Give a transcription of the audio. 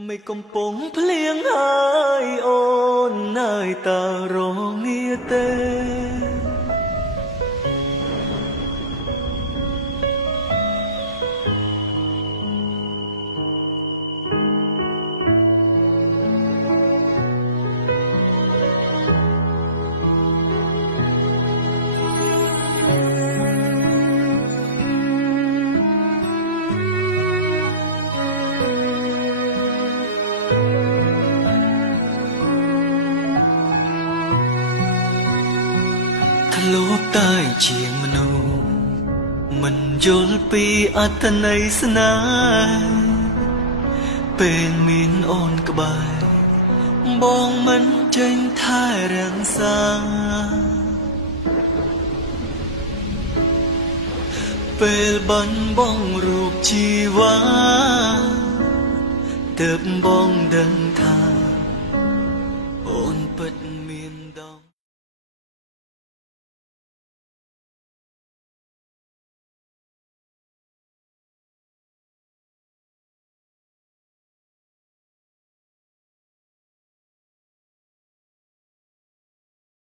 ไม่កំពុងភ្លៀងហើយអូននៅតើរងាទេធ្លាប់តែជាមនុស្សមិនយល់ពីអត្ថន័យស្នេហ៍ពេលមានអូនក្បែរបងមិនចេញថែរក្សាពេលបាត់បង់រូបជីវ៉ាទើបបងដឹងថាអូនពិត